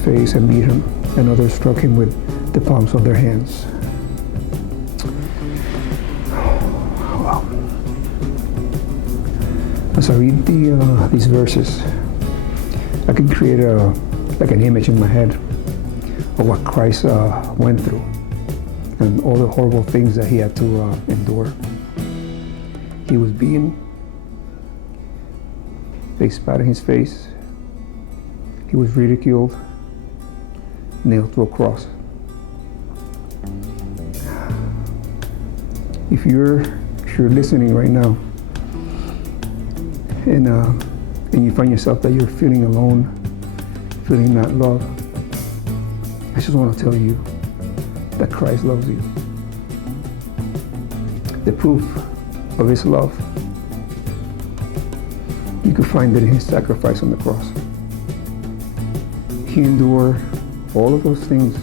face and beat him, and others struck him with the palms of their hands. Wow. As I read these verses, I can create an image in my head of what Christ went through and all the horrible things that he had to endure. He was beaten. They spat in his face. He was ridiculed, nailed to a cross. If you're listening right now, and you find yourself that you're feeling alone, feeling not loved, I just want to tell you that Christ loves you. The proof of his love, you could find it in his sacrifice on the cross. He endured all of those things,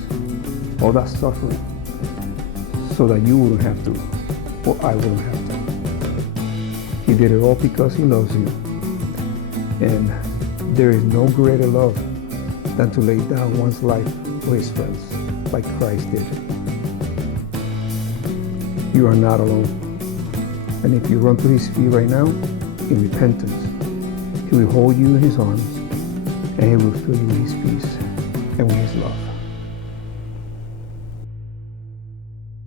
all that suffering, so that you wouldn't have to, or I wouldn't have to. He did it all because he loves you. And there is no greater love than to lay down one's life for his friends, like Christ did. You are not alone. And if you run to his feet right now, in repentance, he will hold you in his arms, and he will fill you with his peace and with his love.